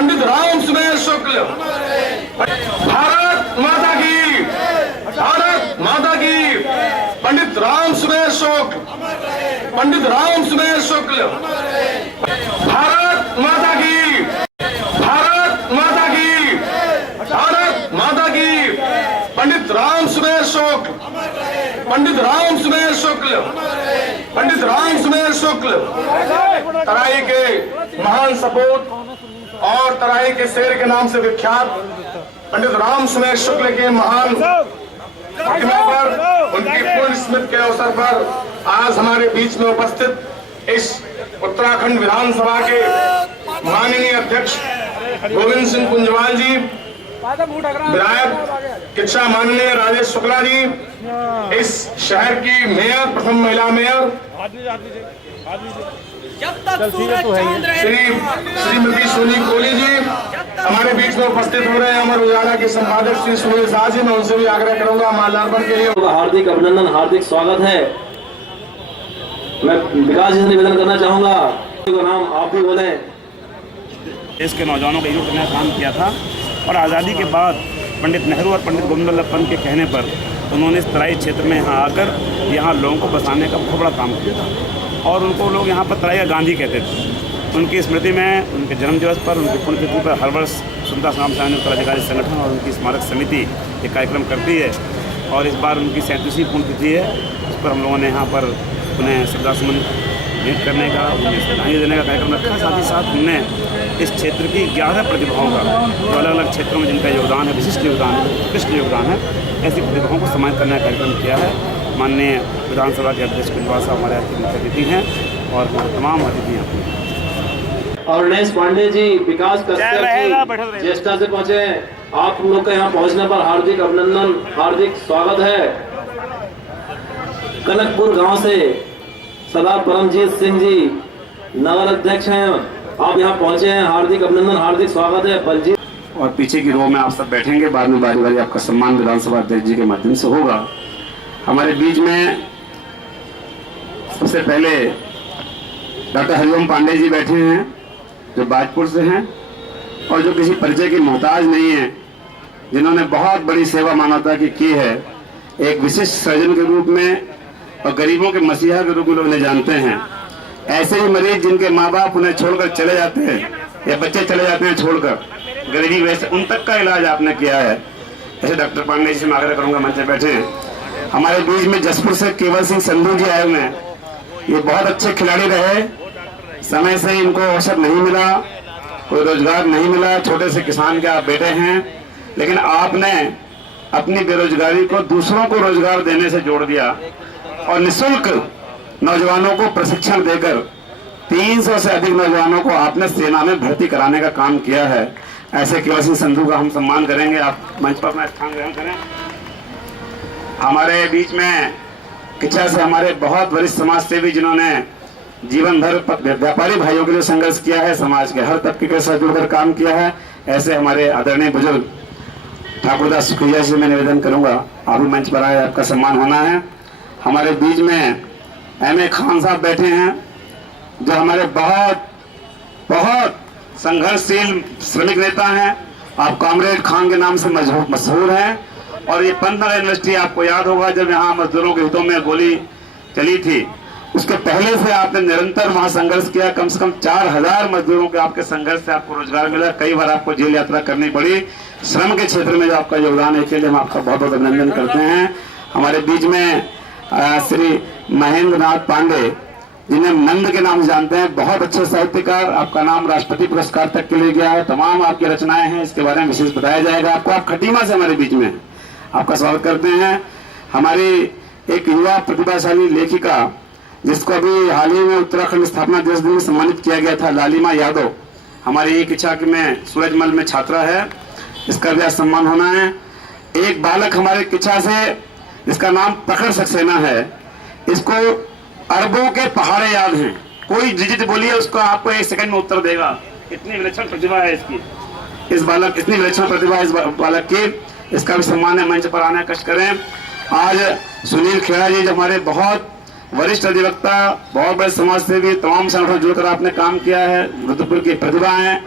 पंडित राम सुमेर शुक्ल। भारत माता की, भारत माता की। पंडित राम सुमेर शुक्ल, पंडित राम सुमेर शुक्ल। भारत माता की, भारत माता की, भारत माता की। पंडित राम सुमेर शुक्ल, पंडित राम सुमेर शुक्ल, पंडित राम सुमेर शुक्ल। तराई के महान सपूत और तराई के शेर के नाम से विख्यात पंडित राम सुमेर शुक्ल के महान प्रतिमा पर, उनकी पूर्ण स्मृति के अवसर पर आज हमारे बीच में उपस्थित इस उत्तराखंड विधानसभा के माननीय अध्यक्ष गोविंद सिंह कुंजवाल जी, विधायक किच्छा माननीय राजेश शुक्ला जी, इस शहर की मेयर, प्रथम महिला मेयर श्रीमती सोनी कोहली जी हमारे बीच में उपस्थित हो रहे हैं। अमर उजाला के संपादक श्री सुनील शाह जी, मैं उनसे भी आग्रह करूंगा माल्यार्पण के लिए। हार्दिक अभिनंदन, हार्दिक स्वागत है। मैं विकास जी से निवेदन करना चाहूंगा, नाम आप भी बोले। देश के नौजवानों का एकजुट करने का काम किया था और आज़ादी के बाद पंडित नेहरू और पंडित गोविंद वल्लभ पंत के कहने पर उन्होंने इस तराई क्षेत्र में यहाँ आकर यहाँ लोगों को बसाने का बहुत बड़ा काम किया था और उनको लोग यहाँ पर तराई का गांधी कहते थे। उनकी स्मृति में उनके जन्म दिवस पर, उनकी पुण्यतिथि पर हर वर्ष स्वतंत्रता संग्राम सेनानी उत्तराधिकारी संगठन और उनकी स्मारक समिति ये कार्यक्रम करती है और इस बार उनकी 37वीं पुण्यतिथि है। उस पर हम लोगों ने यहाँ पर उन्हें श्रद्धासुमन भेंट करने का, उन्हें श्रद्धांजलि देने का कार्यक्रम रखा। साथ ही साथ हमने इस क्षेत्र की 11 प्रतिभाओं का, जो अलग अलग क्षेत्रों में जिनका योगदान है, विशिष्ट योगदान है, उत्कृष्ट योगदान है, ऐसी प्रतिभाओं को सम्मानित करने का कार्यक्रम किया है। माननीय विधानसभा के अध्यक्ष कुंजवाल साहब हमारे मुख्य अतिथि हैं और तमाम अतिथि यहाँ पे। और नरेश पांडे जी, विकास कश्यप जी ज्येष्ठा से पहुंचे। आप लोग का यहाँ पहुंचने पर हार्दिक अभिनंदन, हार्दिक स्वागत है। कनकपुर गांव से सरदार परमजीत सिंह जी नगर अध्यक्ष हैं, आप यहाँ पहुंचे हैं, हार्दिक अभिनंदन, हार्दिक स्वागत है। बलजीत और पीछे की रो में आप सब बैठेंगे, बाद में बारी बारी आपका सम्मान विधानसभा अध्यक्ष जी के माध्यम से होगा। हमारे बीच में सबसे पहले डॉक्टर हरिओम पांडे जी बैठे हैं, जो बाजपुर से हैं और जो किसी परिचय की मोहताज नहीं है, जिन्होंने बहुत बड़ी सेवा मानवता की है, एक विशिष्ट सर्जन के रूप में और गरीबों के मसीहा के रूप में लोग उन्हें जानते हैं। ऐसे ही मरीज जिनके माँ बाप उन्हें छोड़कर चले जाते हैं या बच्चे चले जाते हैं छोड़कर, गरीबी वैसे उन तक का इलाज आपने किया है। ऐसे डॉक्टर पांडे जी से मैं आग्रह करूंगा मंच पे बैठे हैं। हमारे बीच में जसपुर से केवल सिंह संधू जी आए हुए हैं। ये बहुत अच्छे खिलाड़ी रहे, समय से इनको अवसर नहीं मिला, कोई रोजगार नहीं मिला, छोटे से किसान के आप बेटे हैं, लेकिन आपने अपनी बेरोजगारी को दूसरों को रोजगार देने से जोड़ दिया और निःशुल्क नौजवानों को प्रशिक्षण देकर 300 से अधिक नौजवानों को आपने सेना में भर्ती कराने का काम किया है। ऐसे केवल सिंह संधू का हम सम्मान करेंगे। आप मंच पर अपना स्थान ग्रहण करें। हमारे बीच में किच्छा से हमारे बहुत वरिष्ठ समाज सेवी, जिन्होंने जीवन भर व्यापारी भाइयों के लिए संघर्ष किया है, समाज के हर तबके के साथ जुड़कर काम किया है, ऐसे हमारे आदरणीय बुजुर्ग ठाकुरदास सुखिया से मैं निवेदन करूंगा, आप भी मंच पर आए, आपका सम्मान होना है। हमारे बीच में एम.ए. खान साहब बैठे हैं, जो हमारे बहुत बहुत संघर्षशील श्रमिक नेता हैं। आप कॉमरेड खान के नाम से मशहूर हैं और ये पंतनगर यूनिवर्सिटी आपको याद होगा, जब यहाँ मजदूरों के हितों में गोली चली थी, उसके पहले से आपने निरंतर वहां संघर्ष किया। कम से कम 4000 मजदूरों के आपके संघर्ष से आपको रोजगार मिला। कई बार आपको जेल यात्रा करनी पड़ी। श्रम के क्षेत्र में जो आपका योगदान है, इसके लिए हम आपका बहुत बहुत अभिनंदन करते हैं। हमारे बीच में श्री महेंद्र नाथ पांडे, जिन्हें नंद के नाम से जानते हैं, बहुत अच्छे साहित्यकार, आपका नाम राष्ट्रपति पुरस्कार तक के लिए गया है। तमाम आपकी रचनाएं हैं, इसके बारे में विशेष बताया जाएगा आपको। आप खटीमा से हमारे बीच में आपका स्वागत करते हैं। हमारी एक युवा प्रतिभाशाली लेखिका, जिसको अभी हाल ही में उत्तराखंड स्थापना दिवस दिन में सम्मानित किया गया था, लालिमा यादव, हमारी एक इच्छा में सूरजमल में छात्रा है, इसका भी आज सम्मान होना है। एक बालक हमारे किच्छा से, जिसका नाम प्रखर सक्सेना है, इसको अरबों के पहाड़े याद हैं, कोई डिजिट बोलिए उसको आपको 1 सेकंड में उत्तर देगा। इतनी विलक्षण प्रतिभा है इसकी, इस बालक इतनी विलक्षण प्रतिभा है इस बालक की, इसका भी सम्मान है। मंच पर आने का कष्ट करें। आज सुनील खेड़ा जी, जो हमारे बहुत वरिष्ठ अधिवक्ता, बहुत बड़े समाज सेवी, तमाम संगठन जुड़कर आपने काम किया है, रुद्रपुर की प्रतिभा है,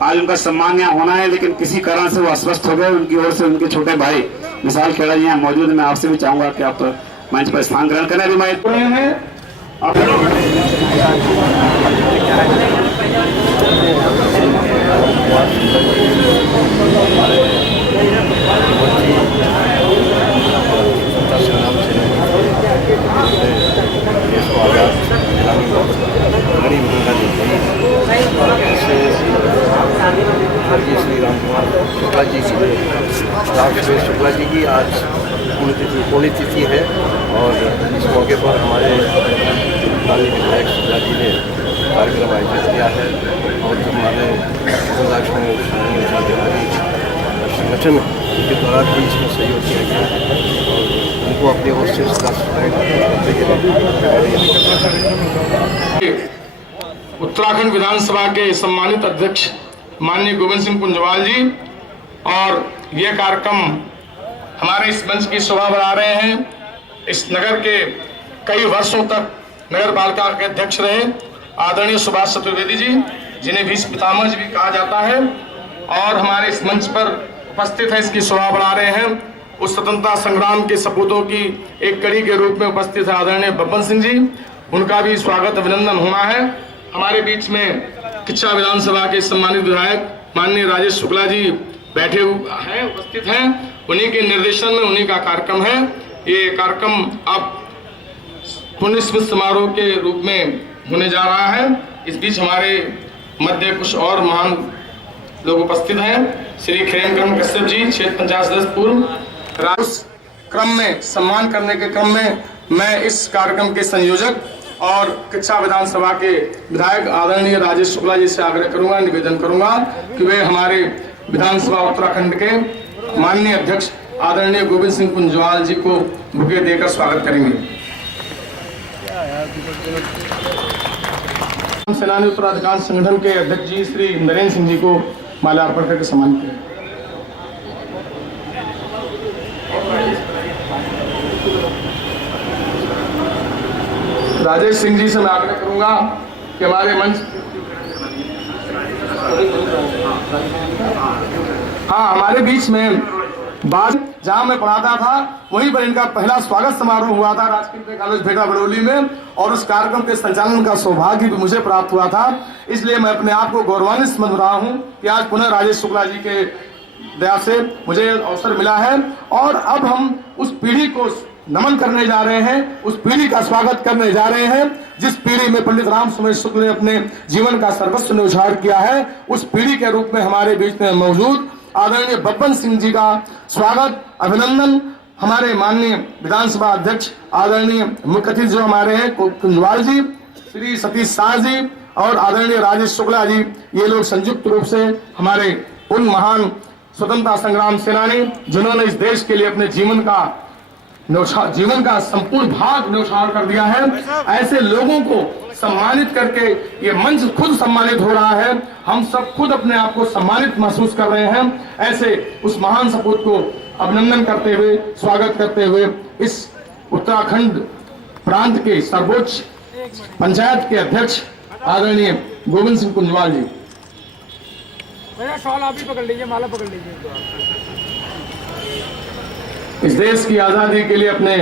आज उनका सम्मान यहाँ होना है, लेकिन किसी कारण से वो अस्वस्थ हो गए। उनकी ओर से उनके छोटे भाई विशाल खेड़ा जी यहाँ मौजूद। मैं आपसे भी चाहूंगा कि आप मंच पर स्थान ग्रहण करें। अभी मैं श्री राम कुमार शुक्ला जी शुक्ला जी की आज पुण्यतिथि है और इस मौके पर हमारे माननीय विधायक शुक्ला जी ने कार्यक्रम आयोजित किया है और जो हमारे संगठन के द्वारा भी इसमें सहयोग किया गया है और उनको अपनी ओर से इसका उत्तराखंड विधानसभा के सम्मानित अध्यक्ष माननीय गोविंद सिंह कुंजवाल जी और ये कार्यक्रम हमारे इस मंच की शोभा बढ़ा रहे हैं। इस नगर के कई वर्षों तक नगर पालिका के अध्यक्ष रहे आदरणीय सुभाष चतुर्वेदी जी, जिन्हें भीष्म पितामह जी भी कहा जाता है, और हमारे इस मंच पर उपस्थित है, इसकी शोभा बढ़ा रहे हैं। उस स्वतंत्रता संग्राम के सपूतों की एक कड़ी के रूप में उपस्थित है आदरणीय बब्बन सिंह जी, उनका भी स्वागत अभिनंदन होना है। हमारे बीच में किच्छा विधानसभा के सम्मानित विधायक माननीय राजेश शुक्ला जी बैठे हैं, उपस्थित हैं। उन्हीं के निर्देशन में उन्हीं का कार्यक्रम है। ये कार्यक्रम अब पुण्य स्मृति समारोह के रूप में होने जा रहा है। इस बीच हमारे मध्य कुछ और महान लोग उपस्थित हैं। श्री खेमकरण कश्यप जी, क्षेत्र पंचायत सदस्य पूर्व। उस क्रम में सम्मान करने के क्रम में मैं इस कार्यक्रम के संयोजक और किच्छा विधानसभा के विधायक आदरणीय राजेश शुक्ला जी से आग्रह करूंगा, निवेदन करूंगा कि वे हमारे विधानसभा उत्तराखंड के माननीय अध्यक्ष आदरणीय गोविंद सिंह कुंजवाल जी को बुके देकर स्वागत करेंगे। सेनानी उत्तराधिकार संगठन के अध्यक्ष जी श्री नरेंद्र सिंह जी को माल्यार्पण करके सम्मानित करें। राजेश सिंह जी से मैं आग्रह करूंगा कि हमारे मंच हमारे बीच में बाद जहां मैं पढ़ाता था वहीं पर इनका पहला स्वागत समारोह हुआ था राजकीय कॉलेज भेड़ा बड़ौली में, और उस कार्यक्रम के संचालन का सौभाग्य भी मुझे प्राप्त हुआ था। इसलिए मैं अपने आप को गौरवान्वित समझ रहा हूं कि आज पुनः राजेश शुक्ला जी के दया से मुझे अवसर मिला है, और अब हम उस पीढ़ी को नमन करने जा रहे हैं, उस पीढ़ी का स्वागत करने जा रहे हैं जिस पीढ़ी में पंडित राम सुमेर शुक्ल ने अपने जीवन का सर्वस्व न्यौछावर किया है। उस पीढ़ी के रूप में हमारे बीच में मौजूद आदरणीय बब्बन सिंह जी का स्वागत अभिनंदन। हमारे माननीय विधानसभा अध्यक्ष आदरणीय मुख्य अतिथि जो हमारे हैं कुंजवाल जी, श्री सतीश शाह जी और आदरणीय राजेश शुक्ला जी, ये लोग संयुक्त रूप से हमारे उन महान स्वतंत्रता संग्राम सेनानी जिन्होंने इस देश के लिए अपने जीवन का संपूर्ण भाग न्यौछावर कर दिया है, ऐसे लोगों को सम्मानित करके ये मंच खुद सम्मानित हो रहा है। हम सब खुद अपने आप को सम्मानित महसूस कर रहे हैं। ऐसे उस महान सपूत को अभिनंदन करते हुए, स्वागत करते हुए इस उत्तराखंड प्रांत के सर्वोच्च पंचायत के अध्यक्ष आदरणीय गोविंद सिंह कुंजवाल जी। शॉल आप ही पकड़ लीजिए, माला पकड़ लीजिए। इस देश की आजादी के लिए अपने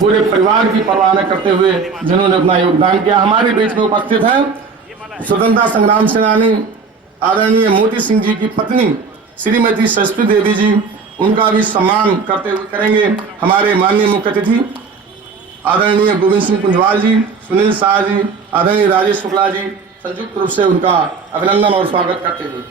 पूरे परिवार की परवाह न करते हुए जिन्होंने अपना योगदान किया, हमारे बीच में उपस्थित है स्वतंत्रता संग्राम सेनानी आदरणीय मोती सिंह जी की पत्नी श्रीमती सरस्वती देवी जी, उनका भी सम्मान करते हुए करेंगे हमारे माननीय मुख्य अतिथि आदरणीय गोविंद सिंह कुंजवाल जी, सुनील शाह जी, आदरणीय राजेश शुक्ला जी, संयुक्त रूप से उनका अभिनंदन और स्वागत करते हुए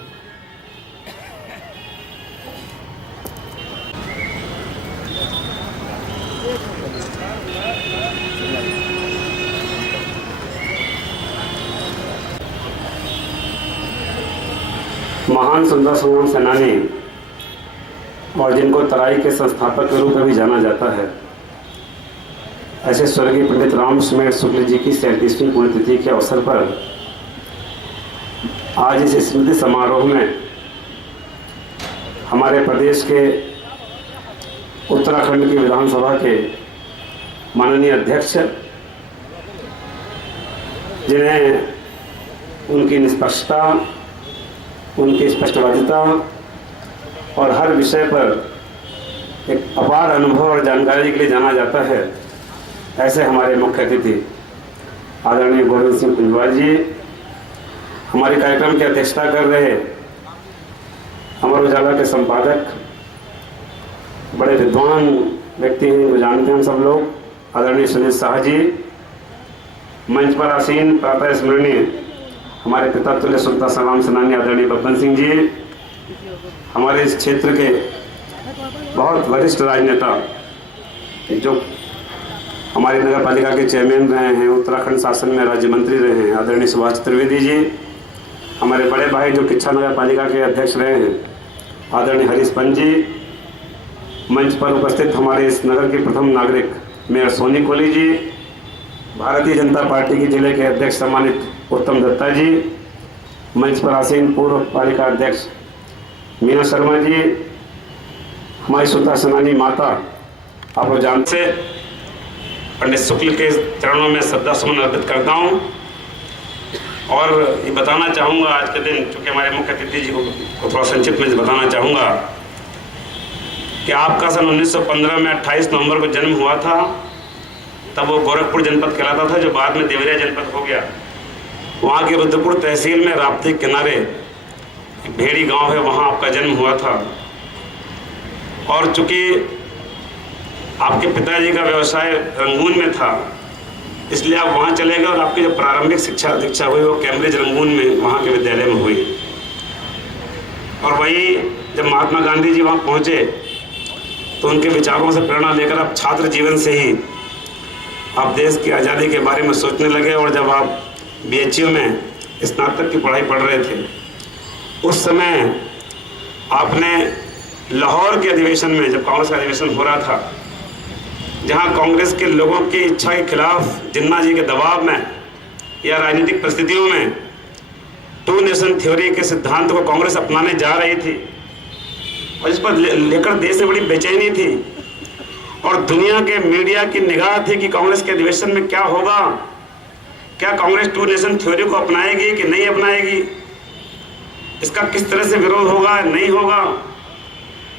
महान स्वतंत्रता संग्राम सेनानी और जिनको तराई के संस्थापक के रूप में भी जाना जाता है, ऐसे स्वर्गीय पंडित राम सुमेर शुक्ल जी की 37वीं पुण्यतिथि के अवसर पर आज इस स्मृति समारोह में हमारे प्रदेश के उत्तराखंड की विधानसभा के माननीय अध्यक्ष, जिन्हें उनकी निष्पक्षता, उनकी स्पष्टवादिता और हर विषय पर एक अपार अनुभव और जानकारी के लिए जाना जाता है। ऐसे हमारे मुख्य अतिथि आदरणीय गोविंद सिंह कुंजवाल जी, हमारे कार्यक्रम की अध्यक्षता कर रहे अमर उजाला के संपादक, बड़े विद्वान व्यक्ति हैं, वो जानते हैं हम सब लोग, आदरणीय सुनील शाह जी, मंच पर आसीन प्रातः स्मरणीय हमारे पिता तुल्य सुल्तान सलाम सेनानी आदरणीय बब्बन सिंह जी, हमारे इस क्षेत्र के बहुत वरिष्ठ राजनेता जो हमारी नगर पालिका के चेयरमैन रहे हैं, उत्तराखंड शासन में राज्य मंत्री रहे हैं, आदरणीय सुभाष चतुर्वेदी जी, हमारे बड़े भाई जो किच्छा नगर पालिका के अध्यक्ष रहे हैं, आदरणीय हरीश पंत जी, मंच पर उपस्थित हमारे इस नगर के प्रथम नागरिक मेयर सोनी कोहली जी, भारतीय जनता पार्टी की जिले के अध्यक्ष सम्मानित उत्तम दत्ता जी, मंच पर आसीन पूर्व पालिका अध्यक्ष मीना शर्मा जी, हमारी सुल्तान सेनानी माता, आप लोग जानते हैं, पंडित शुक्ल के चरणों में श्रद्धा सुमन अर्पित करता हूँ। और ये बताना चाहूँगा आज के दिन, चूँकि हमारे मुख्य अतिथि जी को थोड़ा संक्षिप्त में बताना चाहूँगा कि आपका सन 1915 में 28 नवंबर को जन्म हुआ था। तब वो गोरखपुर जनपद कहलाता था, जो बाद में देवरिया जनपद हो गया। वहाँ के रुद्रपुर तहसील में राप्ती के किनारे भेड़ी गांव है, वहाँ आपका जन्म हुआ था। और चूँकि आपके पिताजी का व्यवसाय रंगून में था, इसलिए आप वहाँ चले गए और आपकी जो प्रारंभिक दीक्षा हुई वो कैम्ब्रिज रंगून में वहाँ के विद्यालय में हुई। और वहीं जब महात्मा गांधी जी वहाँ पहुँचे तो उनके विचारों से प्रेरणा लेकर आप छात्र जीवन से ही आप देश की आज़ादी के बारे में सोचने लगे। और जब आप BHU में स्नातक की पढ़ाई पढ़ रहे थे, उस समय आपने लाहौर के अधिवेशन में, जब कांग्रेस का अधिवेशन हो रहा था, जहां कांग्रेस के लोगों की इच्छा के खिलाफ जिन्ना जी के दबाव में या राजनीतिक परिस्थितियों में टू नेशन थ्योरी के सिद्धांत को कांग्रेस अपनाने जा रही थी और इस पर लेकर देश में बड़ी बेचैनी थी और दुनिया के मीडिया की निगाह थी कि कांग्रेस के अधिवेशन में क्या होगा, क्या कांग्रेस टू नेशन थ्योरी को अपनाएगी कि नहीं अपनाएगी, इसका किस तरह से विरोध होगा नहीं होगा।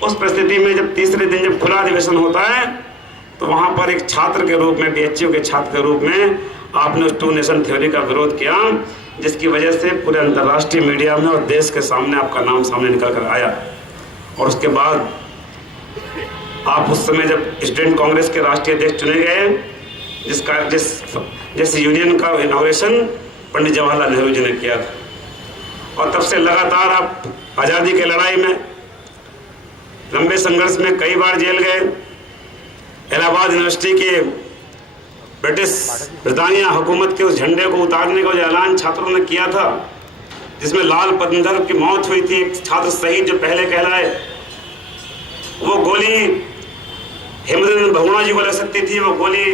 उस परिस्थिति में जब तीसरे दिन जब खुला अधिवेशन होता है तो वहाँ पर एक छात्र के रूप में, BHU के छात्र के रूप में आपने उस टू नेशन थ्योरी का विरोध किया, जिसकी वजह से पूरे अंतर्राष्ट्रीय मीडिया में और देश के सामने आपका नाम सामने निकल कर आया। और उसके बाद आप उस समय जब स्टूडेंट कांग्रेस के राष्ट्रीय अध्यक्ष चुने गए, जिस यूनियन का इनॉग्रेशन पंडित जवाहरलाल नेहरू जी ने किया था। और तब से लगातार आप आज़ादी की लड़ाई में, लंबे संघर्ष में कई बार जेल गए। इलाहाबाद यूनिवर्सिटी के ब्रिटानिया हुकूमत के उस झंडे को उतारने का जो ऐलान छात्रों ने किया था, जिसमें लाल पतंदर की मौत हुई थी, एक छात्र शहीद जो पहले कहलाए, वो गोली हेमचंद्र बहुगुणा जी को लग सकती थी, वो गोली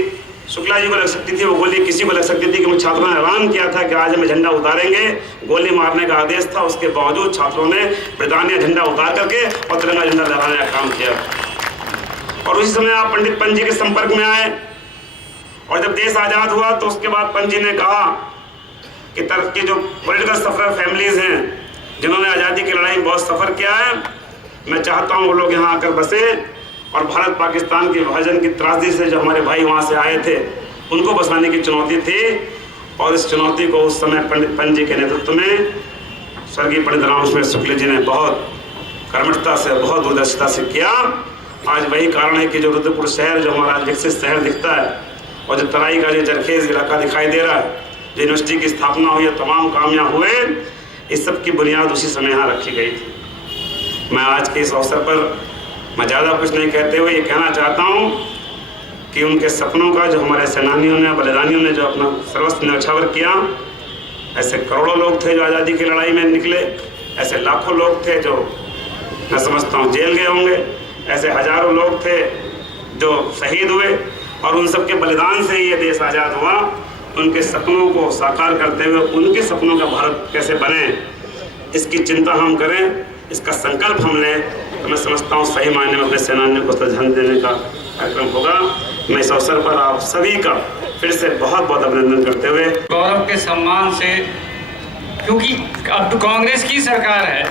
शुक्ला जी को लग सकती थी, वो गोली किसी को लग सकती थी। कि छात्रों ने ऐलान किया था कि आज हम झंडा उतारेंगे, गोली मारने का आदेश था, उसके बावजूद छात्रों ने ब्रिटानिया झंडा उतार करके और तिरंगा झंडा लहराने का काम किया। और उसी समय आप पंडित पंत जी के संपर्क में आए और जब देश आज़ाद हुआ तो उसके बाद पंत जी ने कहा कि जो पॉलिटिकल सफर फैमिलीज हैं, जिन्होंने आज़ादी की लड़ाई में बहुत सफ़र किया है, मैं चाहता हूँ वो लोग यहाँ आकर बसे और भारत पाकिस्तान के विभाजन की त्रासदी से जो हमारे भाई वहाँ से आए थे, उनको बसाने की चुनौती थी। और इस चुनौती को उस समय पंडित पंत जी के नेतृत्व में स्वर्गीय पंडित रामसुमेर शुक्ल जी ने बहुत कर्मठता से, बहुत दूरदर्शिता से किया। आज वही कारण है कि जो रुद्रपुर शहर जो हमारा विकसित शहर दिखता है और जो तराई का जो जरखेज इलाका दिखाई दे रहा है, जो यूनिवर्सिटी की स्थापना हुई, तमाम काम यहाँ हुए, इस सब की बुनियाद उसी समय यहाँ रखी गई थी। मैं आज के इस अवसर पर मैं ज़्यादा कुछ नहीं कहते हुए ये कहना चाहता हूँ कि उनके सपनों का जो हमारे सेनानियों ने, बलिदानियों ने जो अपना सर्वस्व न्यौछावर किया, ऐसे करोड़ों लोग थे जो आज़ादी की लड़ाई में निकले, ऐसे लाखों लोग थे जो मैं समझता हूँ जेल गए होंगे, ऐसे हजारों लोग थे जो शहीद हुए और उन सब के बलिदान से ही ये देश आज़ाद हुआ। उनके सपनों को साकार करते हुए उनके सपनों का भारत कैसे बने, इसकी चिंता हम करें, इसका संकल्प हम लें, तो मैं समझता हूँ सही मायने में अपने सेनानियों को श्रद्धांजलि देने का कार्यक्रम होगा। मैं इस अवसर पर आप सभी का फिर से बहुत बहुत अभिनंदन करते हुए गौरव के सम्मान से क्योंकि अब तो कांग्रेस की सरकार है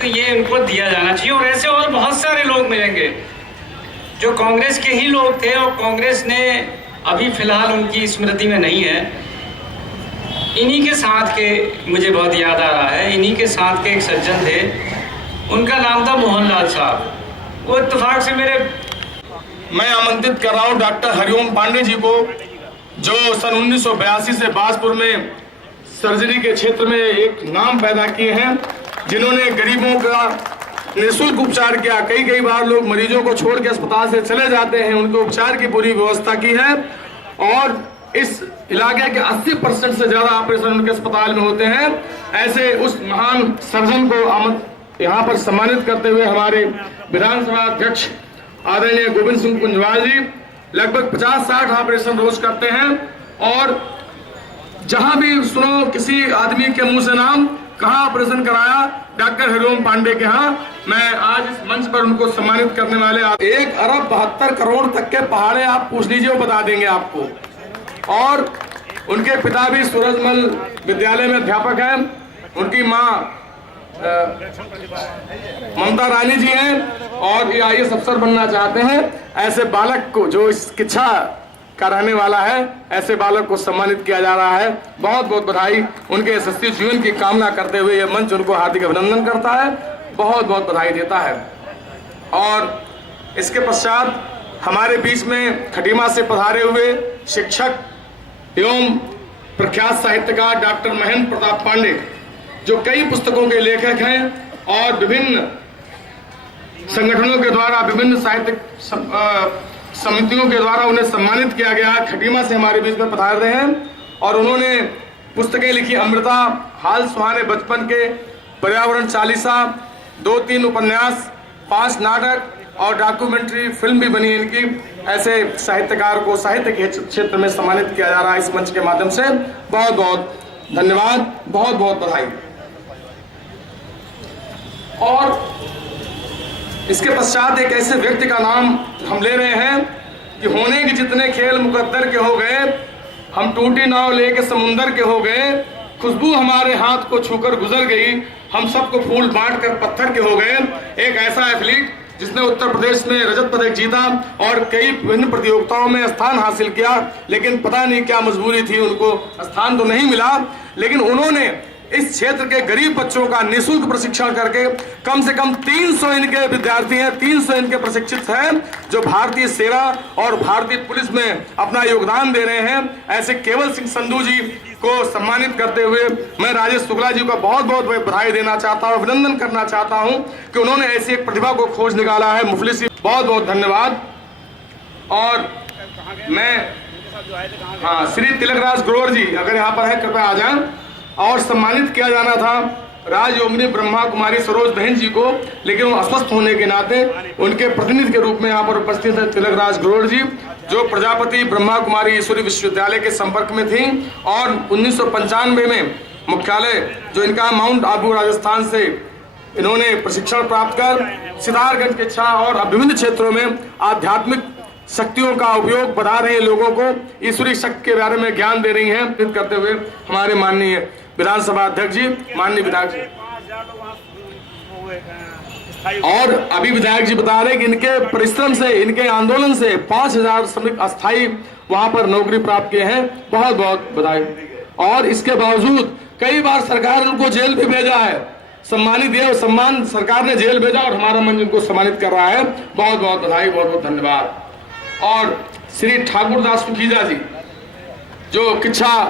तो ये इनको दिया जाना चाहिए। और ऐसे और बहुत सारे लोग मिलेंगे जो कांग्रेस के ही लोग थे और कांग्रेस ने अभी फिलहाल उनकी स्मृति में नहीं है। इन्हीं के साथ के मुझे बहुत याद आ रहा है, इन्हीं के साथ के एक सज्जन थे, उनका नाम था मोहनलाल साहब। वो इत्तेफाक से मैं आमंत्रित कर रहा हूं डॉक्टर हरिओम पांडे जी को, जो सन 1982 से बाजपुर में सर्जरी के क्षेत्र में एक नाम पैदा किए हैं, जिन्होंने गरीबों का निःशुल्क उपचार किया। कई बार लोग मरीजों को छोड़ के अस्पताल से चले जाते हैं, उनके उपचार की पूरी व्यवस्था की है। और इस इलाके के 80% से ज्यादा ऑपरेशन उनके अस्पताल में होते हैं। ऐसे उस महान सर्जन को यहाँ पर सम्मानित करते हुए हमारे विधानसभा अध्यक्ष आदरणीय गोविंद सिंह कुंजवाल जी लगभग 50-60 ऑपरेशन रोज करते हैं। और जहां भी सुनो किसी आदमी के मुंह से नाम, कहाँ ऑपरेशन कराया, डॉक्टर हरिओम पांडे के यहाँ। मैं आज इस मंच पर उनको सम्मानित करने वाले 1 अरब 72 करोड़ तक के पहाड़े आप पूछ लीजिए, वो बता देंगे आपको। और उनके पिता भी सूरजमल विद्यालय में अध्यापक हैं, उनकी माँ ममता रानी जी हैं और ये IAS अफसर बनना चाहते हैं। ऐसे बालक को, जो इस इच्छा का रहने वाला है, ऐसे बालक को सम्मानित किया जा रहा है। बहुत बहुत बधाई। उनके यशस्वी जीवन की कामना करते हुए यह मंच उनको हार्दिक अभिनंदन करता है, बहुत बहुत बधाई देता है। और इसके पश्चात हमारे बीच में खटीमा से पधारे हुए शिक्षक एवं प्रख्यात साहित्यकार डॉक्टर महेंद्र प्रताप पांडे, जो कई पुस्तकों के लेखक हैं और विभिन्न संगठनों के द्वारा, विभिन्न साहित्यिक समितियों के द्वारा उन्हें सम्मानित किया गया। खटीमा से हमारे बीच में पधार रहे हैं और उन्होंने पुस्तकें लिखी, अमृता, हाल सुहाने बचपन के, पर्यावरण चालीसा, 2-3 उपन्यास, 5 नाटक और डॉक्यूमेंट्री फिल्म भी बनी इनकी। ऐसे साहित्यकार को साहित्य के क्षेत्र में सम्मानित किया जा रहा है इस मंच के माध्यम से। बहुत बहुत धन्यवाद, बहुत बहुत बधाई। और इसके पश्चात एक ऐसे व्यक्ति का नाम हम ले रहे हैं कि होने के जितने खेल मुकद्दर के हो गए, हम टूटी नाव लेके समुंदर के हो गए, खुशबू हमारे हाथ को छूकर गुजर गई, हम सबको फूल बांट कर पत्थर के हो गए। एक ऐसा एथलीट जिसने उत्तर प्रदेश में रजत पदक जीता और कई विभिन्न प्रतियोगिताओं में स्थान हासिल किया, लेकिन पता नहीं क्या मजबूरी थी, उनको स्थान तो नहीं मिला। लेकिन उन्होंने इस क्षेत्र के गरीब बच्चों का निःशुल्क प्रशिक्षण करके कम से कम 300 इनके विद्यार्थी हैं, 300 इनके प्रशिक्षित हैं, जो भारतीय सेना और भारतीय पुलिस में अपना योगदान दे रहे हैं। ऐसे केवल सिंह संधू जी को सम्मानित करते हुए मैं राजेश शुक्ला जी को बहुत बहुत बधाई देना चाहता हूं, अभिनंदन करना चाहता हूं कि उन्होंने ऐसी एक प्रतिभा को खोज निकाला है। मुफलिसी, बहुत बहुत धन्यवाद। और मैं श्री तिलकराज ग्रोवर जी अगर यहाँ पर है कृपया आ जाएं। और सम्मानित किया जाना था राजयोगिनी ब्रह्मा कुमारी सरोज बहन जी को, लेकिन वो अस्वस्थ होने के नाते उनके प्रतिनिधि के रूप में यहाँ पर उपस्थित है तिलकराज ग्रोवर जी, जो प्रजापति ब्रह्मा कुमारी ईश्वरी विश्वविद्यालय के संपर्क में थी और 1995 में मुख्यालय जो इनका माउंट आबू राजस्थान से इन्होंने प्रशिक्षण प्राप्त कर सितारगंज के छा और विभिन्न क्षेत्रों में आध्यात्मिक शक्तियों का उपयोग बढ़ा रहे लोगों को ईश्वरी शक्ति के बारे में ज्ञान दे रही हैं। करते हुए हमारे माननीय विधानसभा अध्यक्ष जी, माननीय विधायक जी और अभी विधायक जी बता रहे कि इनके परिश्रम से, इनके आंदोलन से 5000 श्रमिक अस्थायी वहां पर नौकरी प्राप्त किए हैं। बहुत बहुत बधाई। और इसके बावजूद कई बार सरकार उनको जेल भी भेजा है, सम्मानित दिया, सम्मान सरकार ने जेल भेजा और हमारा मंच उनको सम्मानित कर रहा है। बहुत बहुत बधाई, बहुत बहुत धन्यवाद। और श्री ठाकुरदास सुखीजा जी जो किच्छा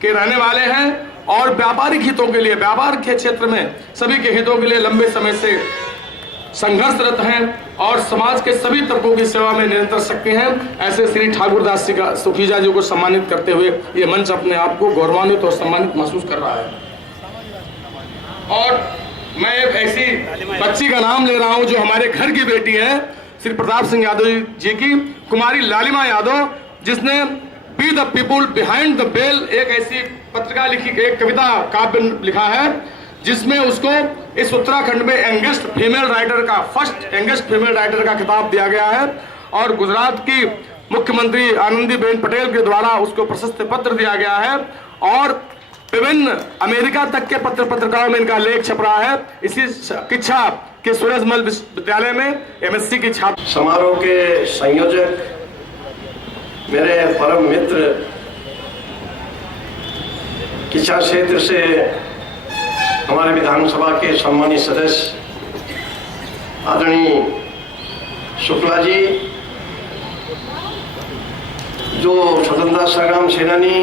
के रहने वाले हैं और व्यापारिक हितों के लिए, व्यापार के क्षेत्र में सभी के हितों के लिए लंबे समय से संघर्षरत हैं और समाज के सभी तबकों की सेवा में निरंतर सक्रिय हैं। ऐसे श्री ठाकुरदास सुखीजा जी को सम्मानित करते हुए ये मंच अपने आप को गौरवान्वित और सम्मानित महसूस कर रहा है। और मैं एक ऐसी बच्ची का नाम ले रहा हूं जो हमारे घर की बेटी है, श्री प्रताप सिंह यादव जी की कुमारी लालिमा यादव, जिसने be the people behind the bell एक ऐसी पत्रिका लिखी, एक कविता काव्य लिखा है जिसमें उसको इस उत्तराखंड में यंगेस्ट फीमेल राइटर का, फर्स्ट यंगेस्ट फीमेल राइटर का खिताब दिया गया है और गुजरात की मुख्यमंत्री आनंदीबेन पटेल के द्वारा उसको प्रशस्ति पत्र दिया गया है। और विभिन्न अमेरिका तक के पत्रिकाओं में इनका लेख छप रहा है। इसी शिक्षा के सूरजमल विश्वविद्यालय में एमएससी की छात्र। समारोह के संयोजक मेरे परम मित्र, शिक्षा क्षेत्र से हमारे विधानसभा के सम्मानित सदस्य आदरणीय शुक्ला जी, जो स्वतंत्रता संग्राम सेनानी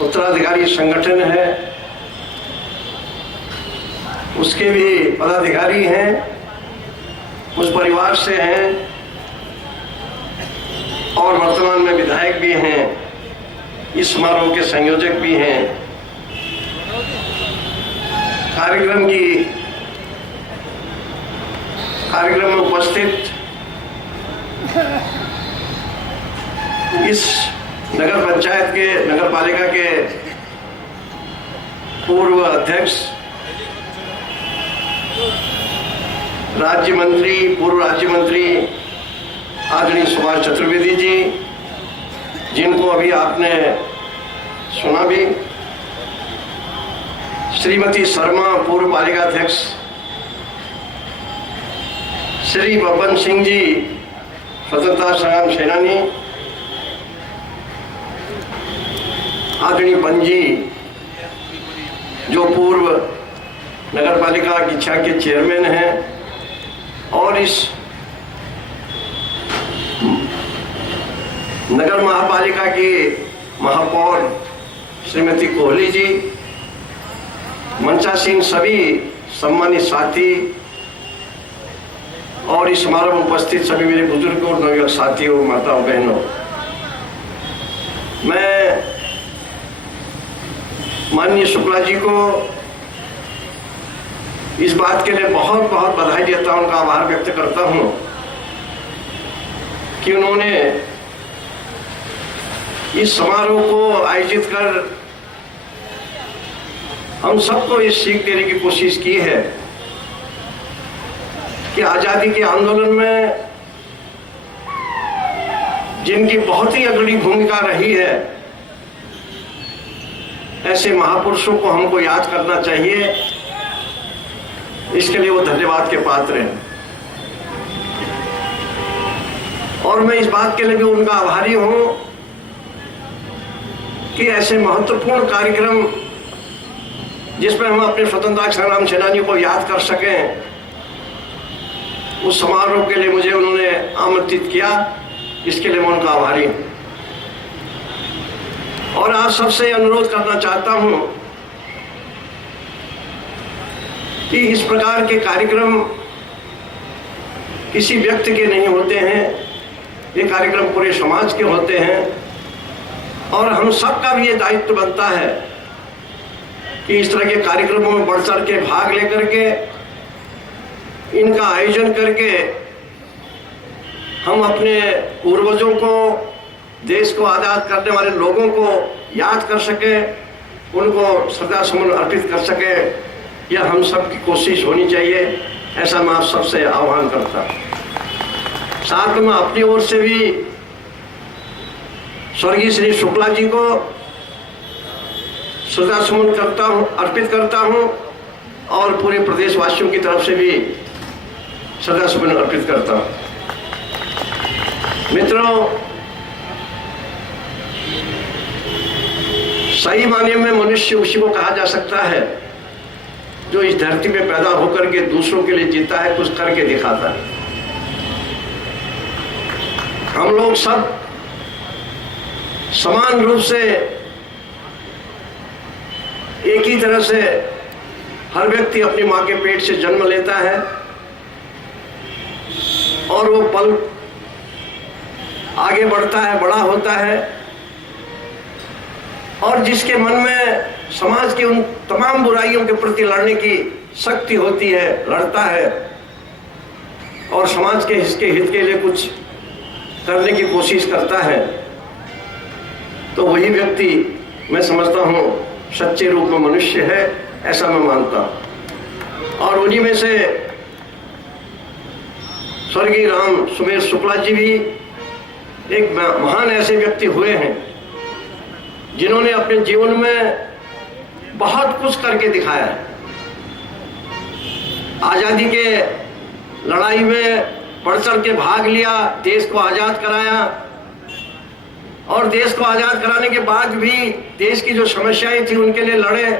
उत्तराधिकारी संगठन है उसके भी पदाधिकारी हैं, उस परिवार से हैं और वर्तमान में विधायक भी हैं, इस समारोह के संयोजक भी हैं। कार्यक्रम में उपस्थित इस नगर पालिका के पूर्व अध्यक्ष, पूर्व राज्य मंत्री आदरणीय सुभाष चतुर्वेदी जी, जिनको अभी आपने सुना भी, श्रीमती शर्मा पूर्व पालिका अध्यक्ष, श्री बब्बन सिंह जी स्वतंत्रता संग्राम सेनानी, आदरणीय पंजी जो पूर्व नगर पालिका शिक्षा के चेयरमैन हैं, और इस नगर महापालिका की महापौर श्रीमती कोहली जी, मंचासीन सभी सम्मानित साथी और इस समारोह में उपस्थित सभी मेरे बुजुर्गों, नवयुवक साथियों, माताओं, बहनों, मैं माननीय शुक्ला जी को इस बात के लिए बहुत बहुत बधाई देता हूं, उनका आभार व्यक्त करता हूं कि उन्होंने इस समारोह को आयोजित कर हम सबको इस सीख देने की कोशिश की है कि आजादी के आंदोलन में जिनकी बहुत ही अग्रणी भूमिका रही है, ऐसे महापुरुषों को हमको याद करना चाहिए। इसके लिए वो धन्यवाद के पात्र हैं और मैं इस बात के लिए भी उनका आभारी हूं कि ऐसे महत्वपूर्ण कार्यक्रम जिसमें हम अपने स्वतंत्रता संग्राम सेनानियों को याद कर सकें, उस समारोह के लिए मुझे उन्होंने आमंत्रित किया। इसके लिए मैं उनका आभारी हूं और आप सबसे अनुरोध करना चाहता हूं कि इस प्रकार के कार्यक्रम किसी व्यक्ति के नहीं होते हैं, ये कार्यक्रम पूरे समाज के होते हैं और हम सबका भी ये दायित्व बनता है कि इस तरह के कार्यक्रमों में बढ़ चढ़ के भाग लेकर के इनका आयोजन करके हम अपने पूर्वजों को, देश को आज़ाद करने वाले लोगों को याद कर सके, उनको श्रद्धा सुमन अर्पित कर सके। यह हम सब की कोशिश होनी चाहिए, ऐसा मैं आप सबसे आह्वान करता। साथ में अपनी ओर से भी स्वर्गीय श्री शुक्ला जी को श्रद्धा सुमन अर्पित करता हूं और पूरे प्रदेशवासियों की तरफ से भी श्रद्धा सुमन अर्पित करता हूं। मित्रों, सही मायने में मनुष्य उसी को कहा जा सकता है जो इस धरती में पैदा होकर के दूसरों के लिए जीता है, कुछ करके दिखाता है। हम लोग सब समान रूप से एक ही तरह से हर व्यक्ति अपनी मां के पेट से जन्म लेता है और वो पल आगे बढ़ता है, बड़ा होता है और जिसके मन में समाज की उन तमाम बुराइयों के प्रति लड़ने की शक्ति होती है, लड़ता है और समाज के हित के लिए कुछ करने की कोशिश करता है, तो वही व्यक्ति मैं समझता हूँ सच्चे रूप में मनुष्य है, ऐसा मैं मानता हूँ। और उन्हीं में से स्वर्गीय राम सुमेर शुक्ला जी भी एक महान ऐसे व्यक्ति हुए हैं जिन्होंने अपने जीवन में बहुत कुछ करके दिखाया है। आजादी के लड़ाई में बढ़ चढ़ के भाग लिया, देश को आजाद कराया, और देश को आजाद कराने के बाद भी देश की जो समस्याएं थी उनके लिए लड़े।